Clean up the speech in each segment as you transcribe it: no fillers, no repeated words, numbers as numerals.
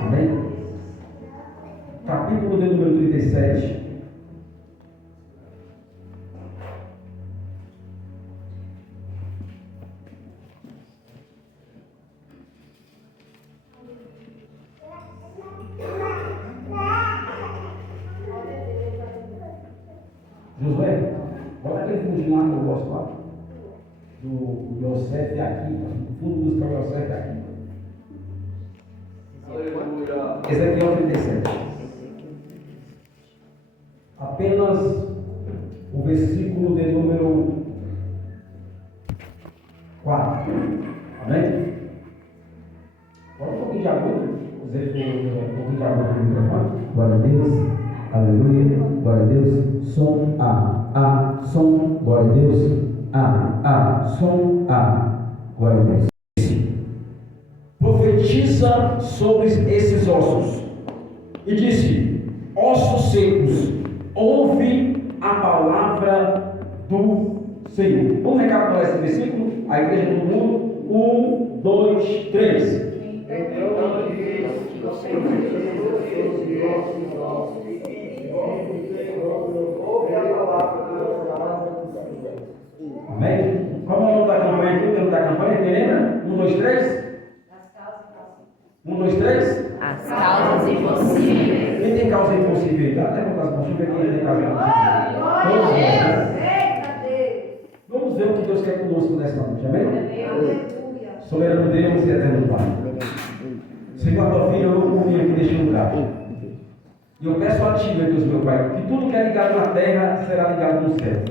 Amém? Capítulo de número 37. Josué, bota aquele fundinho lá que eu gosto lá. Do Yosef aqui, o fundo musical Yosef aqui. Ezequiel 37. Apenas o versículo de número 4. Amém? Bota um pouquinho de agudo. Um pouquinho de agudo no microfone. Glória a Deus. Aleluia. Glória a Deus. Som A. Som. Glória a Deus. A. Som A. Glória a Deus. Profetiza sobre esses ossos e disse: ossos secos, ouve a palavra do Senhor. Vamos recapitular esse versículo? A igreja do mundo. 1, 2, 3. Então diz que você ouve a palavra do Senhor. Amém? Como é o nome da campanha aqui? O nome da campanha? Quem lembra? 1, 2, 3. 1, 2, 3. As causas impossíveis. Quem tem causa impossível aí? Levanta as mãos, deixa eu ver quem tem causa impossível. Vamos ver o que Deus quer conosco nessa noite, amém? Soberano Deus e eterno Pai. Senhor, a tua filha, eu não comi aqui neste lugar. E eu peço a ti, meu Deus, meu Pai, que tudo que é ligado na terra será ligado no céu.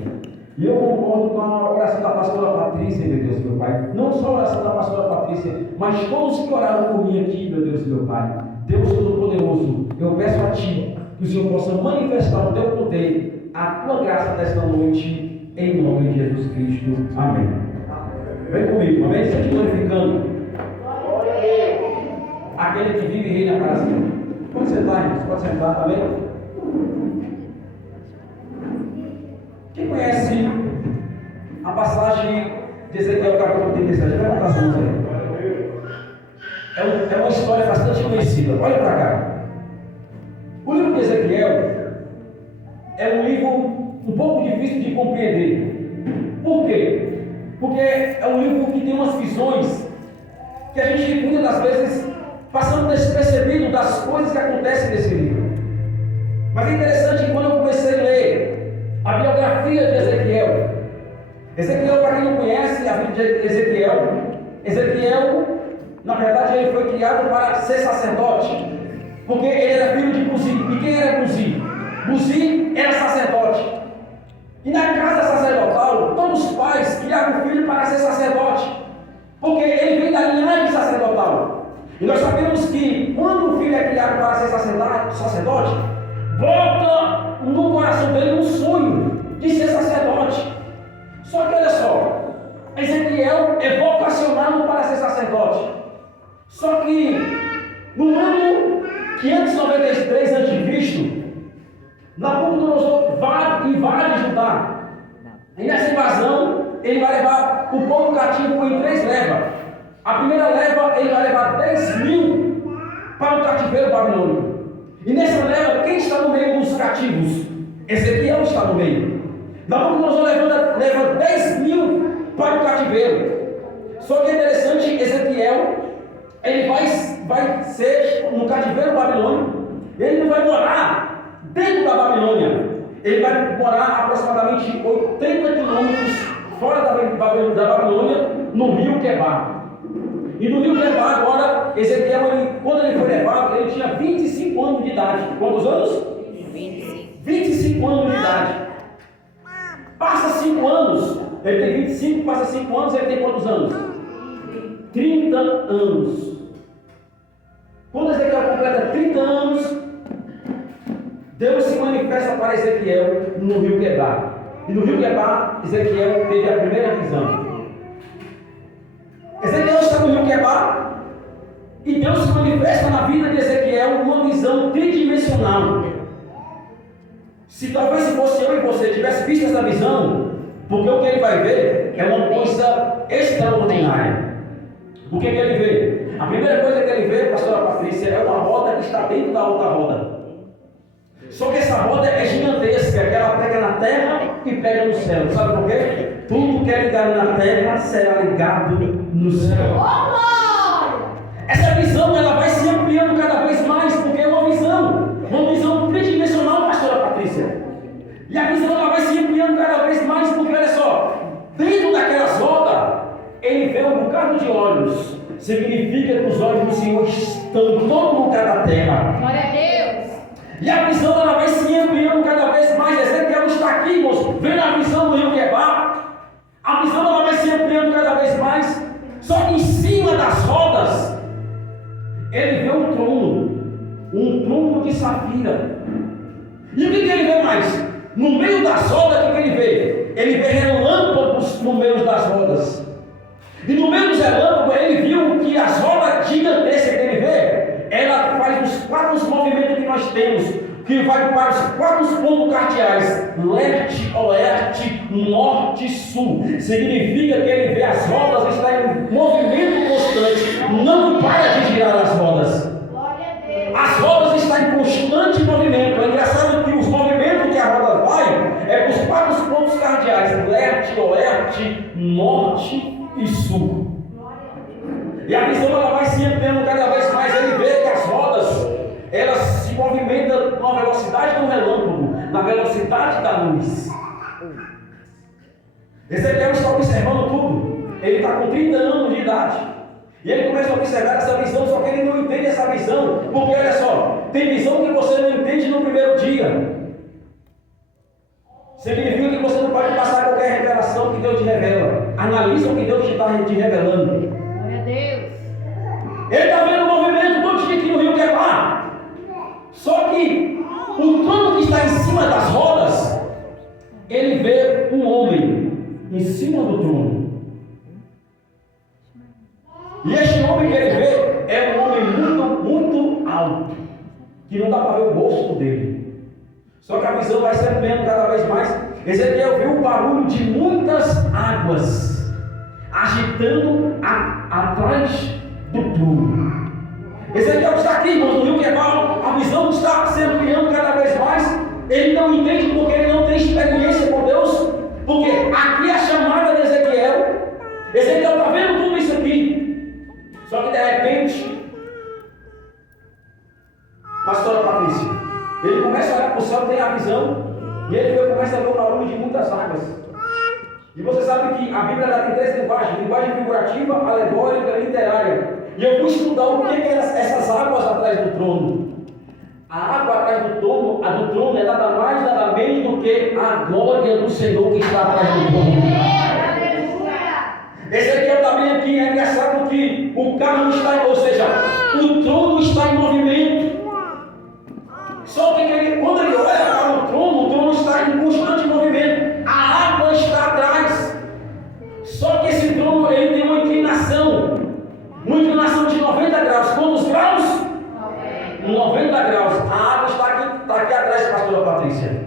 E eu concordo com a oração da pastora Patrícia, meu Deus, meu Pai. Não só a oração da pastora Patrícia, mas todos que oraram por mim aqui, meu Deus, meu Pai. Deus Todo-Poderoso, eu peço a Ti que o Senhor possa manifestar o Teu poder, a Tua graça nesta noite, em nome de Jesus Cristo. Amém. Vem comigo, amém? Seja glorificando aquele que vive e reina para sempre. Pode sentar, irmãos, pode sentar, amém? Quem conhece a passagem de Ezequiel capítulo 37? Levanta as mãos aí. É uma história bastante conhecida. Olha para cá. O livro de Ezequiel é um livro um pouco difícil de compreender. Por quê? Porque é um livro que tem umas visões que a gente muitas das vezes passamos despercebido das coisas que acontecem nesse livro. Mas é interessante que quando eu comecei a ler a biografia de Ezequiel, para quem não conhece a vida de Ezequiel, na verdade, ele foi criado para ser sacerdote, porque ele era filho de Buzi. E quem era Buzi? Buzi era sacerdote. E na casa sacerdotal, todos os pais criavam o filho para ser sacerdote, porque ele vem da linhagem sacerdotal. E nós sabemos que quando o filho é criado para ser sacerdote, brota no coração dele um sonho de ser sacerdote. Só que olha só, Ezequiel é vocacionado para ser sacerdote. Só que no ano 593 a.C., Nabucodonosor invade Judá. E nessa invasão, ele vai levar o povo cativo em 3 levas. A primeira leva, ele vai levar 10.000 para o cativeiro babilônico. E nessa leva, quem está no meio dos cativos? Ezequiel está no meio. Nabucodonosor leva 10.000 para o cativeiro. Só que é interessante, Ezequiel, ele vai ser no cativeiro babilônico. Ele não vai morar dentro da Babilônia. Ele vai morar aproximadamente 80 quilômetros fora da Babilônia, no rio Quebar. E no rio Quebar, agora, Ezequiel, quando ele foi levado, ele tinha 25 anos de idade. Quantos anos? 25 anos de idade. Passa 5 anos, ele tem 25, passa 5 anos, ele tem quantos anos? 30 anos. Quando Ezequiel completa 30 anos, Deus se manifesta para Ezequiel no rio Quebar. E no rio Quebar, Ezequiel teve a primeira visão. Ezequiel está no rio Quebar e Deus se manifesta na vida de Ezequiel uma visão tridimensional. Se talvez se fosse eu e você tivesse visto essa visão, porque o que ele vai ver é uma coisa extraordinária. O que ele vê? A primeira coisa que ele vê, pastora Patrícia, é está dentro da outra roda. Só que essa roda é gigantesca, que ela pega na terra e pega no céu. Sabe por quê? Tudo que é ligado na terra será ligado no céu. Essa visão ela vai se ampliando cada vez mais, porque é uma visão tridimensional, pastora Patrícia. E a visão ela vai se ampliando cada vez mais, porque olha só, dentro daquelas rodas, ele vê um bocado de olhos. Significa que os olhos do Senhor estão em todo lugar da terra. Glória a Deus. E a visão ela vai se ampliando cada vez mais. Ezequiel está aqui, irmãos, vendo a visão do rio Quebar. A visão ela vai se ampliando cada vez mais. Só que em cima das rodas, ele vê um trono de safira. E o que ele vê mais? No meio das rodas, o que ele vê? Ele vê relâmpagos no meio das rodas. E no meio dos relâmpagos, ele viu que as rodas gigantescas que ele vê, ela faz os 4 movimentos que nós temos, que vai para os 4 pontos cardeais: leste, oeste, norte e sul. Significa que ele vê as rodas estar em movimento constante, não para de girar as rodas. As rodas estão em constante movimento. É engraçado que os movimentos que a roda vai é para os 4 pontos cardeais: leste, oeste, norte e sul. E a visão ela vai se ampliando cada vez mais. Ele vê que as rodas elas se movimentam na velocidade do relâmpago, na velocidade da luz. Ezequiel está observando tudo. Ele está com 30 anos de idade. E ele começa a observar essa visão, só que ele não entende essa visão, porque olha só, tem visão que você não entende no primeiro dia. Significa que você não pode passar qualquer revelação que Deus te revela. Analisa o que Deus está te revelando. Glória a Deus. Ele está vendo o movimento todo dia aqui no rio Quebar. Só que o trono que está em cima das rodas, ele vê um homem em cima do trono. E este homem que ele vê é um homem muito alto, que não dá para ver o rosto dele. Só que a visão vai se ampliando cada vez mais. Ezequiel viu o barulho de muitas águas agitando atrás do trono. Ezequiel está aqui, irmãos, no rio Quebar. A visão está se ampliando cada vez mais. Ele não entende porque ele não tem experiência com Deus. Porque aqui a chamada de Ezequiel. Ezequiel está vendo tudo isso aqui. Só que de repente, pastora Patrícia, ele começa a olhar para o céu, tem a visão, e ele começa a ver o barulho de muitas águas. E você sabe que a Bíblia tem 3 linguagens: linguagem figurativa, alegórica e literária. E eu fui estudar o que é essas águas atrás do trono. A água atrás do trono é nada mais, nada menos do que a glória do Senhor que está atrás do trono. Ezequiel também aqui é engraçado que o carro está, ou seja, o trono está em movimento. Só que quando ele olha para o trono está em constante movimento. A água está atrás. Só que esse trono ele tem uma inclinação de 90 graus. Quantos graus? 90 graus. A água está aqui atrás, pastora Patrícia.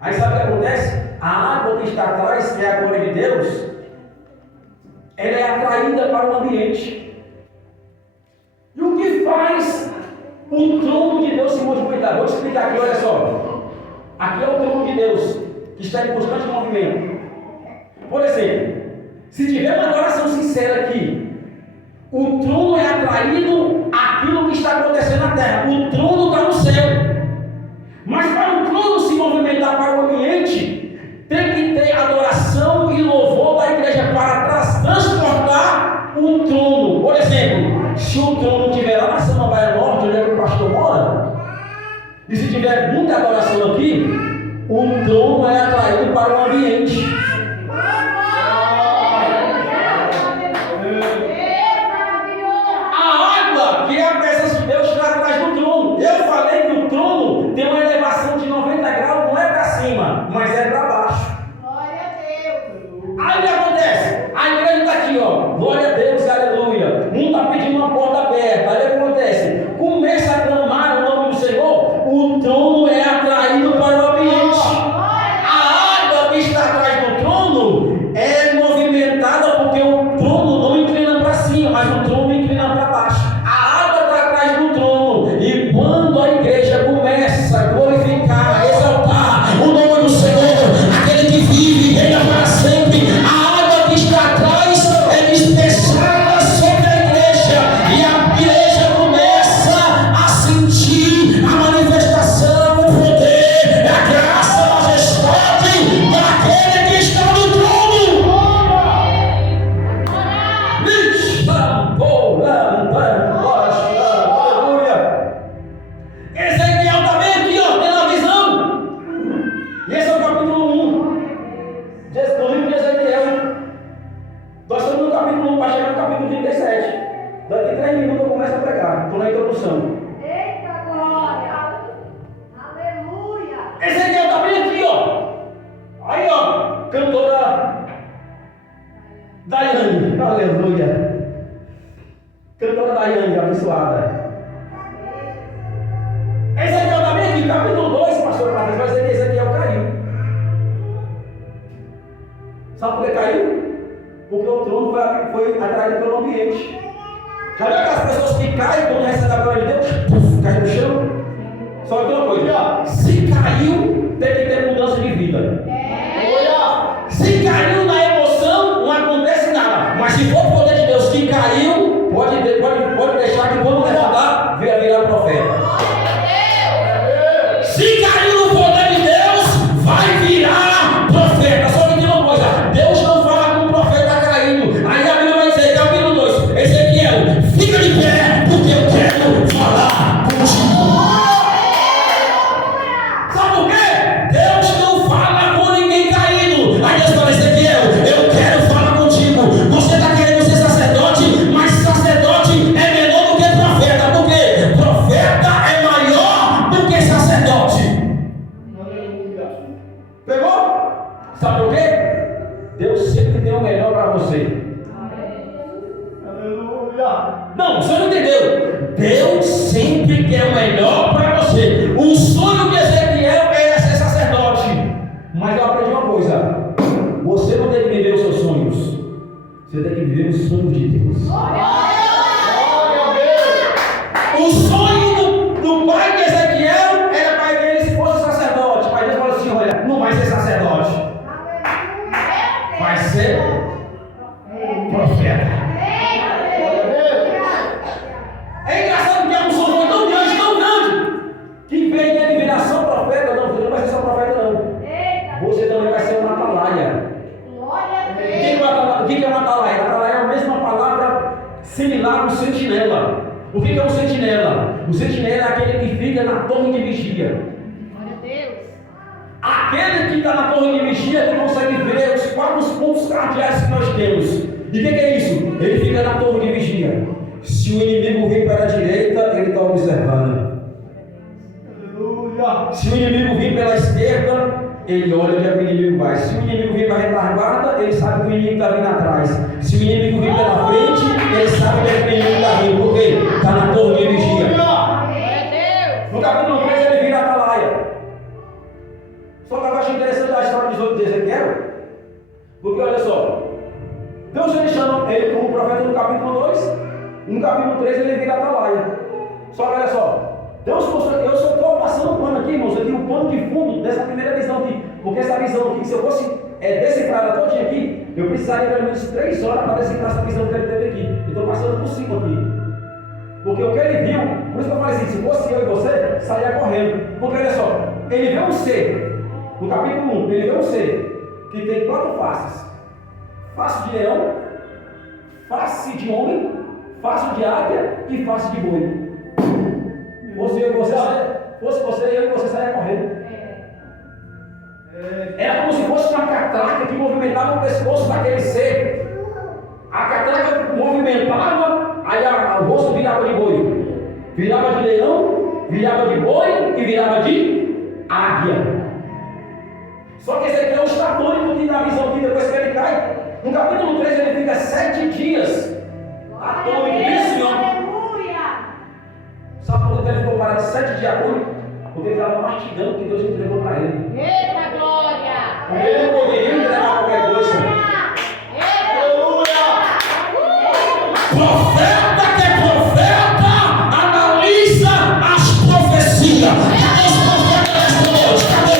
Aí sabe o que acontece? A água que está atrás, que é a glória de Deus, ela é atraída para o ambiente. E o que faz o trono de Deus se movimentar? Vou te explicar aqui, olha só. Aqui é o trono de Deus, que está em constante movimento. Por exemplo, se tiver uma adoração sincera aqui, o trono é atraído àquilo que está acontecendo na terra. O trono está no céu. Mas para o trono se movimentar para o ambiente, tem que ter adoração e louvor da igreja para transportar o trono. Por exemplo, se o trono estiver lá na Samambaia Norte, onde é que o pastor mora, e se tiver muita adoração aqui, o trono é atraído para o ambiente. A água, que é a presença de Deus, está atrás do trono. Eu falei que o trono tem uma elevação de 90 graus, não é para cima, mas é para baixo. Aí o que acontece? A igreja está aqui, ó. Glória a Deus, aleluia. Um está pedindo uma porta aberta. Aí o que acontece? Começa a clamar o nome do Senhor. O trono é atraído para o ambiente. A água que está atrás do coração. Eita glória! Aleluia! Ezequiel está bem aqui, ó. Aí, ó, cantora Daiane, aleluia. Cantora Daiane, abençoada. Ezequiel está bem aqui, capítulo 2, pastor Patrícia, vai dizer que Ezequiel caiu. Sabe por que caiu? Porque o trono foi atraído pelo ambiente. Já viu aquelas pessoas que caem quando recebem a glória de Deus? Puf, cai no chão. Só que uma coisa, ó, se caiu, tem que ter mudança de vida. Se caiu na emoção, não acontece nada. Mas se for o poder de Deus que caiu, pode deixar que quando levantar, venha virar profeta. Se caiu no poder de Deus, vai virar profeta. Só que tem uma coisa, Deus não fala com o profeta caindo. Aí a Bíblia vai dizer, capítulo 2, Ezequiel, fica de pé, porque eu quero falar contigo. Sabe por quê? Deus não fala com ninguém caído. Aí Deus fala, Ezequiel, eu quero falar contigo. Você está querendo ser sacerdote, mas sacerdote é menor do que profeta. Por quê? Profeta é maior do que sacerdote. Pegou? Sabe por quê? Deus sempre deu o melhor para você. Não, você não entendeu. Deus sempre quer o melhor para você. O sonho de Ezequiel era ser sacerdote. Mas eu aprendi uma coisa. Você não tem que viver os seus sonhos. Você tem que viver os sonhos de Deus. O sonho do pai de Ezequiel era para que ele fosse sacerdote. Mas Deus falou assim, olha, não vai ser sacerdote. Vai ser profeta. É engraçado que é um sonho tão grande, que em vez de ele virar só profeta, não, você não vai ser só profeta não. Você também vai ser uma atalaia. O que é uma atalaia? Atalaia é a mesma palavra similar ao sentinela. O que é um sentinela? O sentinela é aquele que fica na torre de vigia. Glória a Deus. Aquele que está na torre de vigia, que consegue ver os 4 pontos cardeais que nós temos. E o que é isso? Ele fica na torre de vigia. Se o inimigo vem para a direita, ele está observando. Se o inimigo vir pela esquerda, ele olha onde é que o inimigo vai. Se o inimigo vir para a retaguarda, ele sabe que o inimigo está vindo atrás. Se o inimigo vir pela frente, ele sabe onde é que o inimigo está vindo. Por quê? Está na torre de vigia. No capítulo 3 ele vira atalaia. Só que eu acho interessante a história de Ezequiel, porque olha só, Deus ele chama ele como profeta no capítulo 2, no capítulo 3 ele vira atalaia. Só que olha só, Deus mostrou, eu só estou passando o pano aqui, irmãos, aqui o pano de fundo dessa primeira visão aqui, porque essa visão aqui, se eu fosse decifrar ela todinha aqui, eu precisaria pelo menos 3 horas para decifrar essa visão que ele teve aqui. Eu estou passando por cima aqui. Porque o que ele viu, por isso que eu falei assim, se fosse eu e você, saia correndo. Porque olha só, ele vê um ser, no capítulo 1, ele vê um ser que tem 4 faces: face de leão, face de homem, face de águia e face de boi. Fosse você, eu e você saia correndo. Era como se fosse uma catraca que movimentava o pescoço daquele ser. A catraca movimentava, aí o rosto virava de boi, virava de leão, virava de boi e virava de águia. Só que esse aqui é o estatônico que na visão que depois que ele cai, no capítulo 3 ele fica 7 dias atônico, isso, senhor. Sabe por que ele ficou parado 7 dias atônico? Porque ele estava mastigando o que Deus entregou para ele. Eita glória! Porque ele não poderia entregar qualquer coisa. Profeta que é profeta, analisa as profecias. Cadê os profetas desta noite? Cadê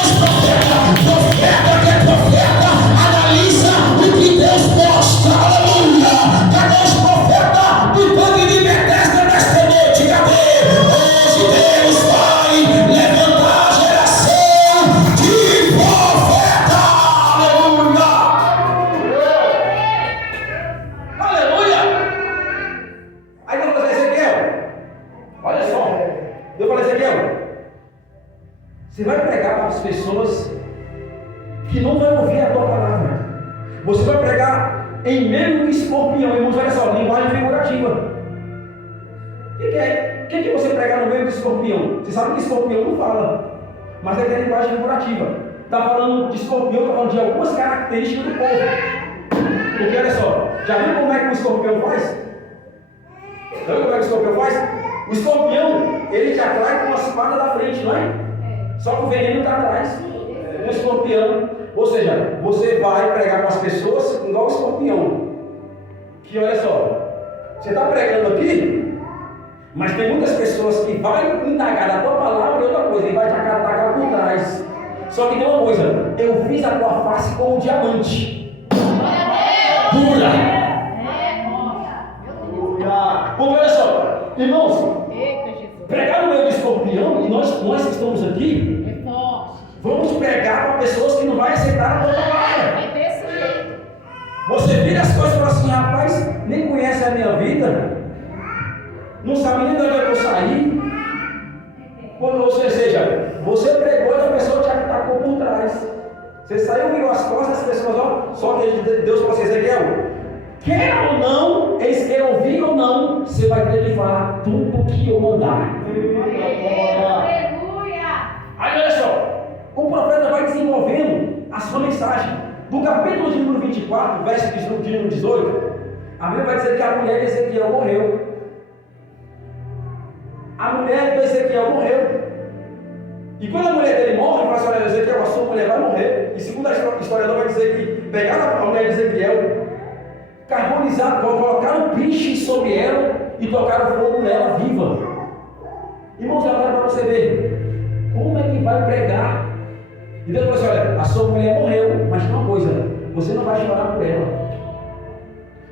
os profetas? Profeta que é profeta, analisa o que Deus mostra. Aleluia! Cadê os profetas do tanque de Bethesda desta noite? Cadê? Hoje Deus vai levantar a geração de profeta. Aleluia! Aleluia! Aí Deus falou assim, Ezequiel, olha só, Deus falou, Ezequiel, você vai pregar para as pessoas que não vão ouvir a tua palavra. Você vai pregar em meio ao escorpião. Irmãos, olha só, linguagem figurativa. O que é? o que você pregar no meio do escorpião? Você sabe que escorpião não fala, mas é que é linguagem figurativa. Está falando de escorpião, está falando de algumas características do povo. Porque olha só, já viu como é que o escorpião faz? Já viu como é que o escorpião faz? O escorpião, ele te atrai com uma espada da frente, não é? Só que o veneno está atrás. Um escorpião. Ou seja, você vai pregar com as pessoas igual o escorpião. Que olha só, você está pregando aqui, mas tem muitas pessoas que vai indagar da tua palavra e outra coisa, ele vai te atacar por trás. Só que tem uma coisa, eu fiz a tua face como um diamante. Pura. Porque olha só, irmãos, pregar no meio do escorpião, e nós que estamos aqui, vamos pregar para pessoas que não vão aceitar a tua palavra. Você vira as coisas e fala assim, rapaz, nem conhece a minha vida, não sabe nem de onde eu saí. Ou seja, você pregou e a pessoa te atacou por trás. Você saiu, virou as costas, as pessoas, ó, só que Deus falou assim, Ezequiel, quer ou não, eles querem ouvir ou não, você vai ter que falar tudo que eu mandar. Aí olha só, o profeta vai desenvolvendo a sua mensagem. Do capítulo de número 24, verso de número 18, a Bíblia vai dizer que a mulher de Ezequiel morreu. A mulher de Ezequiel morreu. E quando a mulher dele morre, ele fala assim, olha, Ezequiel, a sua mulher vai morrer. E segundo a historiador vai dizer que pegaram a mulher de Ezequiel, carbonizaram, colocaram piche sobre ela e tocaram fogo nela viva. Irmãos, agora para você ver, como é que vai pregar? E Deus falou assim, olha, a sua mulher morreu, mas tem uma coisa, você não vai chorar por ela.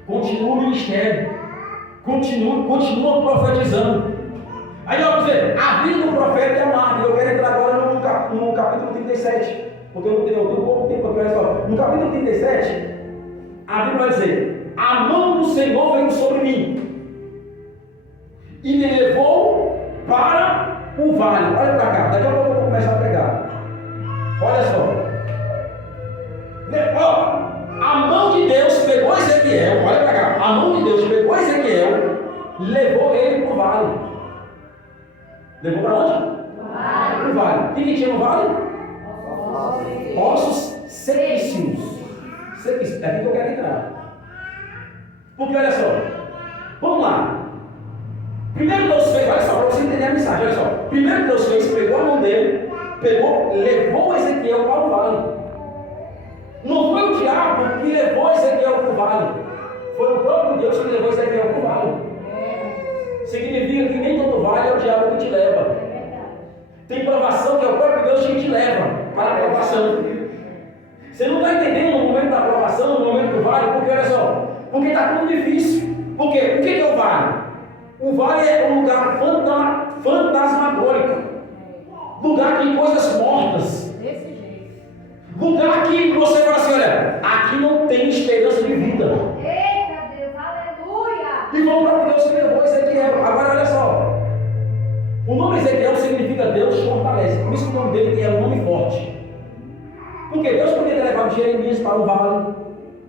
Continua o ministério, continua profetizando. Aí vamos dizer, a vida do profeta é amarga. Eu quero entrar agora no capítulo 37, porque eu tenho pouco tempo aqui, olha só. No capítulo 37, a Bíblia vai dizer, a mão do Senhor veio sobre mim e me levou para o vale. Olha para cá, daqui a pouco eu vou começar a pregar. Olha só, a mão de Deus pegou Ezequiel, olha para cá, a mão de Deus pegou Ezequiel, levou ele para o vale. Levou para onde? Para o vale. O que tinha no vale? Ossos sequíssimos. Sequíssimos, é aqui que eu quero entrar. Porque olha só, vamos lá. Primeiro Deus fez, olha só, para você entender a mensagem, olha só. Primeiro Deus fez, pegou a mão dele, levou Ezequiel para o vale. Não foi o diabo que levou Ezequiel para o vale, foi o próprio Deus que levou Ezequiel para o vale. Significa que nem todo vale é o diabo que te leva. Tem provação que é o próprio Deus que te leva para a provação. Você não está entendendo no momento da provação, no momento do vale, porque olha só, porque está tudo difícil. Por quê? O que é o vale? O vale é um lugar fantasmagórico. Lugar de coisas mortas. Desse jeito. Lugar que você fala assim, olha, aqui não tem esperança de vida. Eita Deus, aleluia! E vamos para o Deus que levou Ezequiel. Agora olha só. O nome Ezequiel significa Deus fortalece. Por isso que o nome dele é um nome forte. Porque Deus poderia ter levado Jeremias para o vale,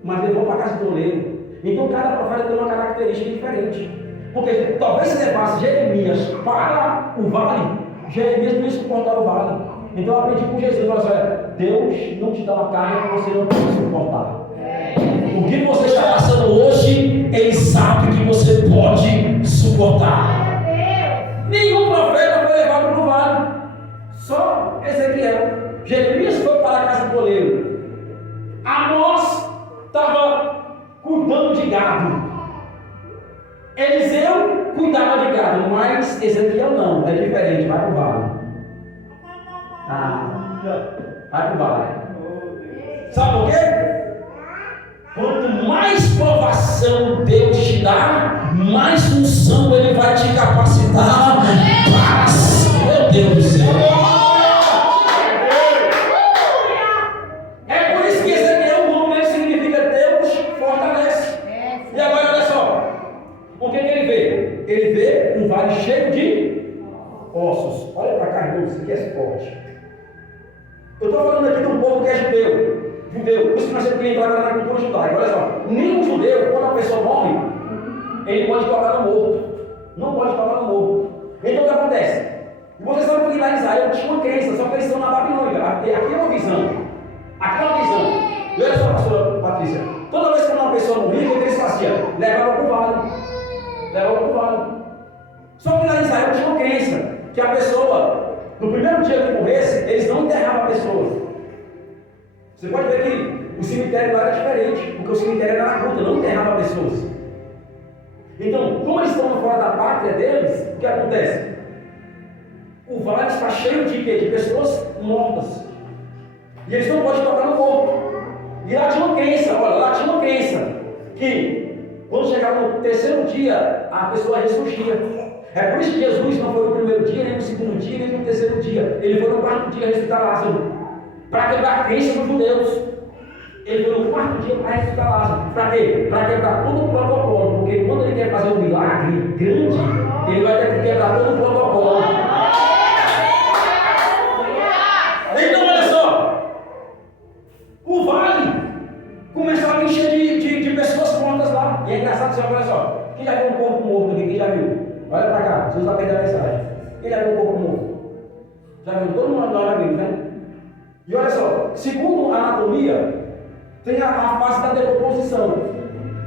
mas levou para a casa do oleiro. Então cada profeta tem uma característica diferente. Porque talvez se levasse Jeremias para o vale, Jeremias não ia suportar o vale. Então eu aprendi com Jesus, eu falei assim, olha, Deus não te dá uma carga que você não pode suportar. O que você está passando hoje, Ele sabe que você pode suportar. Nenhum profeta foi levado para o vale, só Ezequiel. Jeremias foi para a casa do oleiro. Amós estava cuidando de gado. Eliseu cuidava de gado, mas Ezequiel não, é diferente, vai para o vale. Vai para o vale. Sabe por quê? Quanto mais provação Deus te dá, mais unção Ele vai te capacitar para, meu Deus do céu. É por isso que Ezequiel, o nome dele significa Deus fortalece. E agora olha só, o que ele vê? Ele vê um vale cheio de ossos. Olha para cá, irmão, isso aqui é forte. Eu estou falando aqui de um povo que é judeu. Por isso que nós temos que entrar na cultura judaica. Olha só, nenhum judeu, quando a pessoa morre, ele pode tocar no morto. Não pode tocar no morto. Israel tinham uma crença, só que eles estão na Babilônia. Aqui é uma visão. Aqui é uma visão. E olha só, pastora Patrícia, toda vez que uma pessoa morria, o que eles faziam? Levavam para o vale. Levavam para o vale. Só que lá em Israel tinha uma crença que a pessoa, no primeiro dia que morresse, eles não enterravam a pessoa. Você pode ver que o cemitério lá era diferente, porque o cemitério era na gruta, não enterrava pessoas. Então, como eles estão fora da pátria deles, o que acontece? O vale está cheio de quê? De pessoas mortas. E eles não podem tocar no corpo. E lá tinha uma crença, olha, lá tinha uma crença que quando chegava no terceiro dia, a pessoa ressurgia. É por isso que Jesus não foi no primeiro dia, nem no segundo dia, nem no terceiro dia. Ele foi no quarto dia ressuscitar Lázaro. Para quebrar a crença dos judeus. Ele foi no quarto dia para ressuscitar Lázaro. Para quê? Para quebrar todo o protocolo. Porque quando ele quer fazer um milagre grande, ele vai ter que quebrar todo o protocolo. Então, olha só. O vale começou a encher de pessoas mortas lá. E é engraçado, você olha só. Quem já viu um corpo morto aqui? Quem já viu? Olha para cá, vocês vão perder a mensagem. Quem já viu um corpo morto? Já viu? Todo mundo já viu, né? E olha só, segundo a anatomia, tem a fase da decomposição.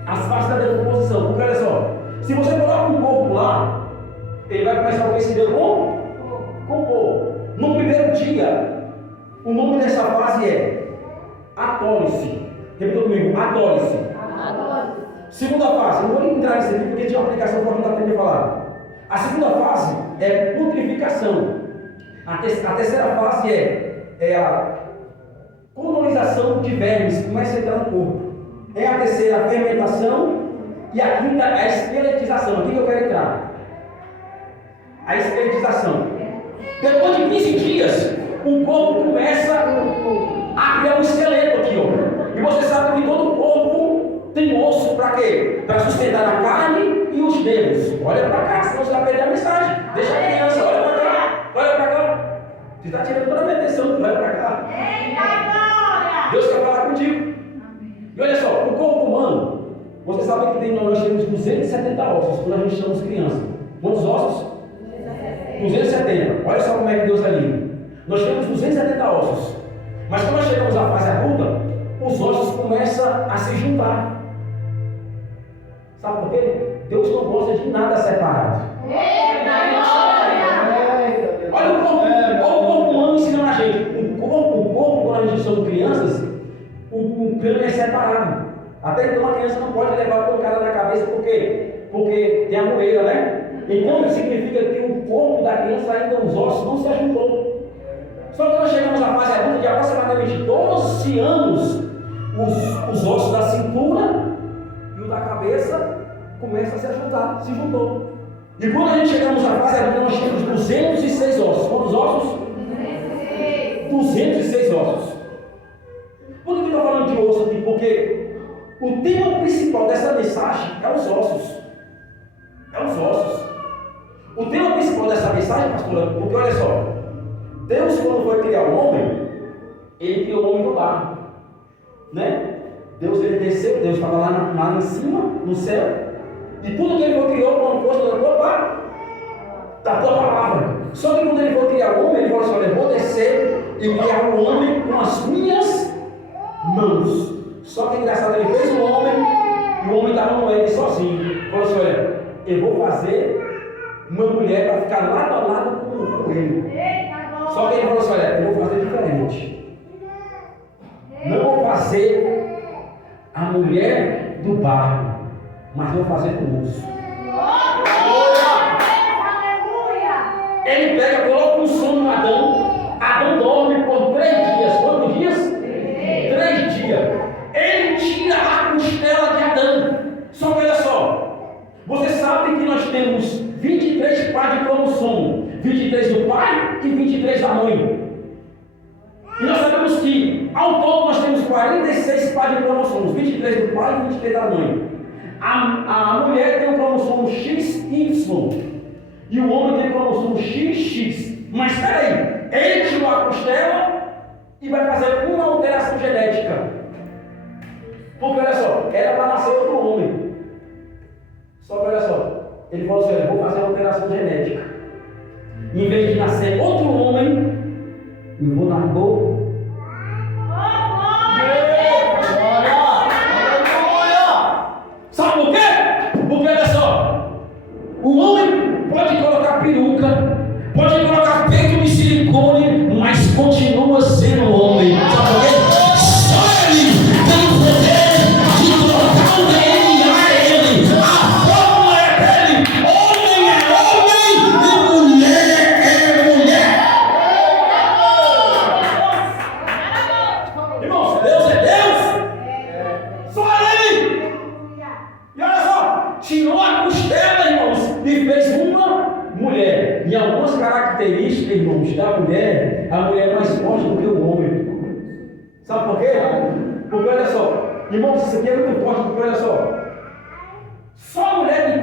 As fases da decomposição. Porque olha só, se você coloca um corpo lá, ele vai começar a receber com pó. No primeiro dia, o nome dessa fase é atólise. Repita comigo, atólise. Segunda fase, não vou entrar nisso aqui porque tinha uma aplicação que eu não dá tempo de falar. A segunda fase é putrificação. A terceira fase é a colonização de vermes que começa a entrar no corpo. É a terceira a fermentação e a quinta é a esqueletização. Aqui que eu quero entrar. A esqueletização. Depois de 15 dias, o corpo começa a criar um esqueleto aqui, ó. E você sabe que todo o corpo tem osso para quê? Para sustentar a carne e os dedos. Olha para cá, senão você vai perder a mensagem. Deixa a criança, olha para cá. Olha para cá. Você está tirando toda a minha atenção, olha para cá. Deus quer falar contigo. E olha só, o corpo humano, você sabe que nós temos 270 ossos quando a gente somos crianças. Quantos ossos? 270. Olha só como é que Deus é lindo. Nós temos 270 ossos. Mas quando nós chegamos à fase adulta, os ossos começam a se juntar. Sabe por quê? Deus não gosta de nada separado. Olha o corpo humano ensinando a gente. O corpo, quando a gente somos crianças, o crânio é separado. Até então a criança não pode levar a pancada na cabeça porque tem a moeira, né? Então isso significa que o corpo da criança ainda, os ossos não se ajuntou. Só que nós chegamos à fase adulta de aproximadamente 12 anos, os ossos da cintura e o da cabeça começam a se ajuntar, se juntou. E quando a gente chegamos à fase adulta, nós temos 206 ossos. Quantos ossos? 206 ossos. Por que eu estou falando de osso aqui? Porque o tema principal dessa mensagem é os ossos. É os ossos. O tema principal dessa mensagem, pastora, porque olha só, Deus, quando foi criar o homem, ele criou o homem do barro, né? Deus, ele desceu, Deus estava lá em cima, no céu, e tudo que ele foi criou com a força da tua palavra. Só que quando ele foi criar o homem, ele falou assim: olha, eu vou descer e criar o homem com as minhas mãos. Só que engraçado, ele fez o homem e o homem estava no ele sozinho. Ele falou assim: olha, eu vou fazer uma mulher para ficar lado a lado com ele. Só que ele falou assim: olha, eu vou fazer diferente. Não vou fazer a mulher do barro, mas vou fazer com osso. Ele pega, coloca um sono no Adão. Adão dorme por 3 dias. Quantos dias? 3 dias. Ele tira a costela de Adão. Só que olha só, você sabe que nós temos 23 pares de cromossomo, 23 do pai e 23 da mãe. E nós sabemos que ao todo nós temos 46 pares de cromossomos, 23 do pai e 23 da mãe. A mulher tem o cromossomo XY e o homem tem o cromossomo XX. Mas espera aí, ele tirou a costela e vai fazer uma alteração genética. Porque olha só, era para nascer outro homem. Só que olha só, ele falou assim: eu vou fazer uma alteração genética. Em vez de nascer outro homem, nargou. Sabe por quê? Porque olha só, o homem pode colocar peruca, pode colocar peito de silicone, mas continua sendo homem. Sabe por quê? Só ele tem o poder de colocar o DNA nele. A fórmula é dele. Homem é homem e mulher é mulher. Irmãos, Deus é Deus. Só ele. E olha só, tirou a costela, irmãos, e fez uma mulher. E algumas características, irmãos, da mulher, a mulher é mais forte do que o homem. Sabe por quê? Porque olha só, irmãos, isso aqui é muito forte, porque olha só, só a mulher que